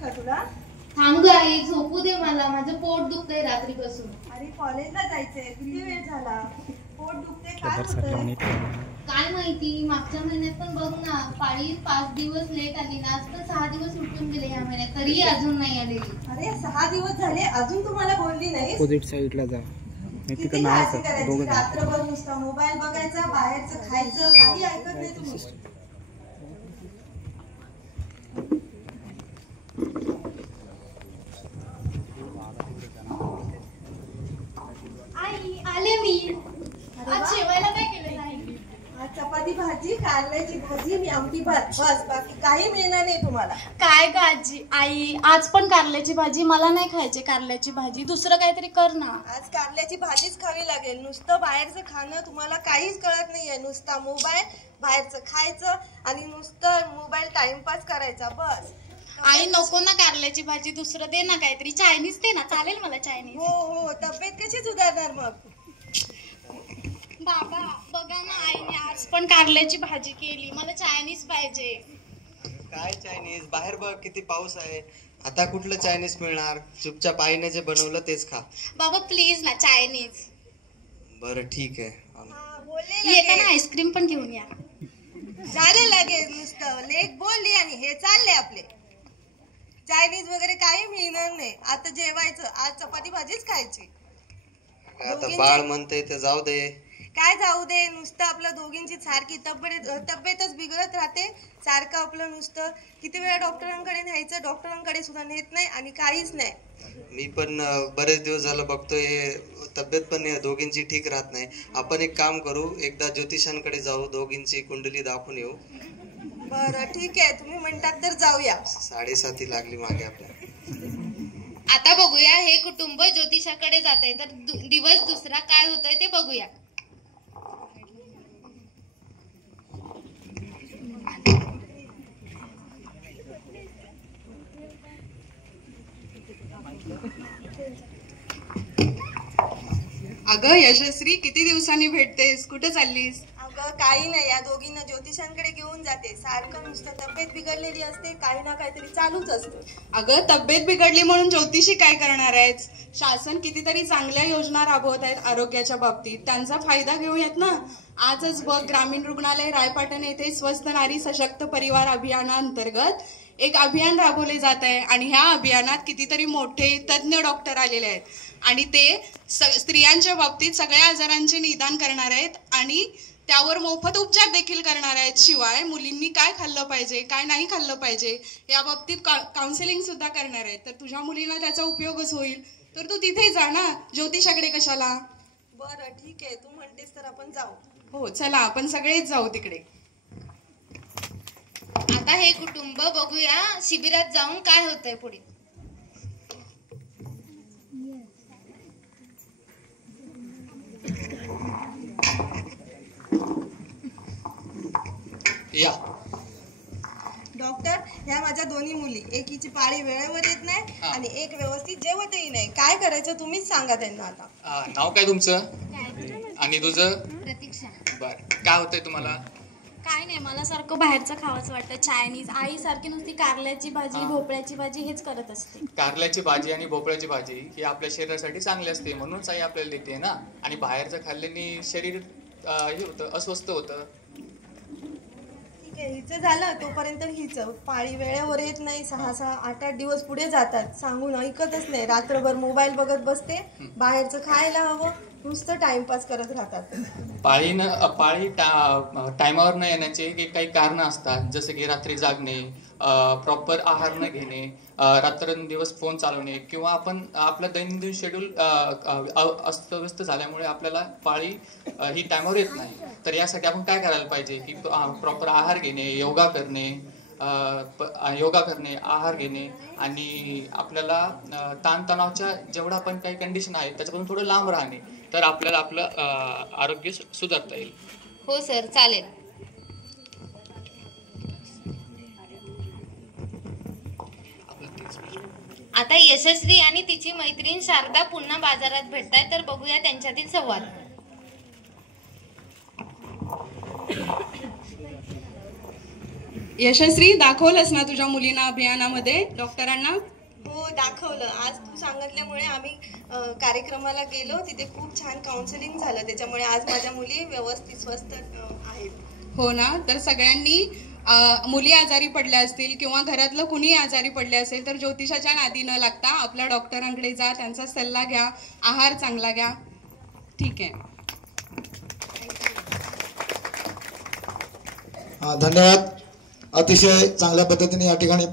का तुला? थांब ग आई, झोपू दे मला, माझं पोट दुखतंय रात्रीपासून. अरे कॉलेजला जायचंय, किती वेळ झाला? पोट दुखते, काय होतंय? काय माहिती, मागच्या महिन्यात पण बघ ना, पाळी 5 दिवस लेट आली ना, आज पण 6 दिवस उठून गेले ह्या महिन्यात, तरी अजून नाही आलेली. अरे 6 दिवस झाले, अजून तुम्हाला बोलली नाही? अपोजिट साइडला जा. किती काळजी करायची, रात्रभर नुसता मोबाईल बघायचा, बाहेरचं खायचं, काही ऐकत नाही तुम्ही. आई आले मी. आज जेवायला काय केलं आई? आज चपाती भाजी, कारल्याची भाजी आणि आमटी भात, बस. बाकी काही मिळणार नाही तुम्हाला. काय ग आजी? आई आज पण कारल्याची भाजी, मला नाही खायची कारल्याची भाजी, दुसरं काहीतरी कर ना. आज कारल्याची भाजीच खावी लागेल. नुसतं बाहेरचं खाणं तुम्हाला काहीच कळत नाहीये. नुसता मोबाईल, बाहेरचं खायचं आणि नुसतं मोबाईल टाइमपास करायचा, बस. आई नको ना कारल्याची भाजी, दुसरं दे ना काहीतरी, चायनीज दे ना, चालेल मला चायनीज. हो हो, तब्येत कशी सुधारणार मग? बाबा बघा ना, आईने आज पण कारल्याची भाजी केली, मला चायनीज पाहिजे. काय चायनीज? बाहेर बघ किती पाऊस आहे, आता कुठलं चायनीज मिळणार? चुपचाप आईने जे बनवलं तेच खा. बाबा प्लीज ना चायनीज. बरं ठीक आहे. येताना आईस्क्रीम पण घेऊन या. झाले लगेच, नुसतं लेख बोलली आणि हे चालले आपले. चायनीज वगैरे काही मिळणार नाही. आता जेवायचं, आज चपाती भाजीच खायची. आता बाळ म्हणते ते जाऊ दे. काय जाऊ दे, नुसतं आपलं दोघींची सारखी तब्येतच बिघडत राहते. सारखं आपलं नुसतं किती वेळा डॉक्टरांकडे न्यायचं, डॉक्टरांकडे सुद्धा नेत नाही आणि काहीच नाही. मी पण बरेच दिवस झालं बघतोय, तब्येत पण दोघींची ठीक राहत नाही. आपण एक काम करू, एकदा ज्योतिषांकडे जाऊ, दोघींची कुंडली दाखवून येऊ. बरं ठीक आहे, तुम्ही म्हणतात तर जाऊया. 7:30 लागली मागे आपल्या. आता बघूया, हे कुटुंब ज्योतिषाकडे जात आहे तर दिवस दुसरा काय होतोय ते बघूया. अगं यशस्वी, किती दिवसांनी भेटतेस, कुठे चाललीस? अगं काही नाही, या दोघींना ज्योतिषांकडे घेऊन जाते. सारखं नुसतं तब्येत बिघडलेली असते, काही ना काहीतरी चालूच असतं. अगं तब्येत बिघडली म्हणून ज्योतिषी काय करणार आहेत? शासन कितीतरी चांगल्या योजना राबवत आहेत आरोग्याच्या बाबतीत, त्यांचा फायदा घेऊयात ना. आजच बघ, ग्रामीण रुग्णालय रायपाटण येथे स्वस्थ नारी सशक्त परिवार अभियानाअंतर्गत एक अभियान राबवले जात आहे आणि ह्या अभियानात कितीतरी मोठे तज्ज्ञ डॉक्टर आलेले आहेत आणि ते स्त्रियांच्या बाबतीत सगळ्या आजारांचे निदान करणार आहेत आणि त्यावर मोफत उपचार देखील करणार आहेत. शिवाय मुलींनी काय खाल्लं पाहिजे, काय नाही खाल्लं पाहिजे या बाबतीत काउन्सिलिंग सुद्धा करणार आहेत. तर तुझ्या मुलींना त्याचा उपयोगच होईल, तर तू तिथे जा ना, ज्योतिषाकडे कशाला. बरं ठीक आहे, तू म्हणतेस तर आपण जाऊ. हो चला, आपण सगळेच जाऊ तिकडे. आता हे कुटुंब बघूया शिबिरात जाऊन काय होतंय पुढे. या डॉक्टर, ह्या माझ्या दोन्ही मुली, एकीची पाळी वेळेवर येत नाही आणि एक व्यवस्थित जेवतही नाही. काय करायचं तुम्हीच सांगा त्यांना. आता नाव काय तुमचं आणि तुझं? प्रतीक्षा. बर, काय होतंय तुम्हाला? काय नाही, मला सारखं बाहेरचं खावंच वाटतं, चायनीज. आई सारखी नुसती कारल्याची भाजी, भोपळ्याची भाजी हेच करत असते. कारल्याची भाजी आणि भोपळ्याची भाजी ही आपल्या शरीरासाठी चांगली असते, म्हणूनच आई आपल्याला देते ना. आणि बाहेरचं खाल्ल्याने शरीर हे होतं, अस्वस्थ होतं. ठीक आहे, हिचं झालं तोपर्यंत. हिचं पाळी वेळेवर येत नाही, 6-6, 8-8 दिवस पुढे जातात. सांगून ऐकतच नाही, रात्रभर मोबाईल बघत बसते. बाहेरचं खायला हवं, नुसतं टाइमपास करत राहतात. पाळी टायमावर न येण्याचे काही कारणं असतात, जसं की रात्री जागणे, प्रॉपर आहार न घेणे, रात्रंदिवस फोन चालवणे, किंवा आपण आपलं दैनंदिन शेड्यूल अस्तव्यस्त झाल्यामुळे आपल्याला पाळी ही टायमावर येत नाही. तर यासाठी आपण काय करायला पाहिजे की प्रॉपर आहार घेणे, योगा करणे, आहार घेणे आणि आपल्याला ताणतणावाच्या जेवढा पण काही कंडिशन आहे त्याच्यापासून थोडं लांब राहणे, तर आपल्याला आपलं आरोग्य सुधारता येईल. हो सर, चालेल. आता यशस्वी आणि तिची मैत्रीण शारदा पुन्हा बाजारात भेटतायत, तर बघूया त्यांच्यातील संवाद. यशस्वी, दाखवलंस ना तुझ्या मुलींना अभियानामध्ये डॉक्टरांना? हो दाखवलं. आज तू सांगितल्यामुळे आम्ही कार्यक्रमाला गेलो, तिथे खूप छान काउन्सिलिंग झालं, त्याच्यामुळे आज माझ्या मुली व्यवस्थित स्वस्थ आहेत. हो ना. तर सगळ्यांनी मुली आजारी पडल्या असतील किंवा घरातलं कुणी आजारी पडले असेल तर ज्योतिषाच्या नादी न लागता आपल्या डॉक्टरांकडे जा, त्यांचा सल्ला घ्या, आहार चांगला घ्या. ठीक आहे. धन्यवाद. अतिशय चांगल्या पद्धतीने या ठिकाणी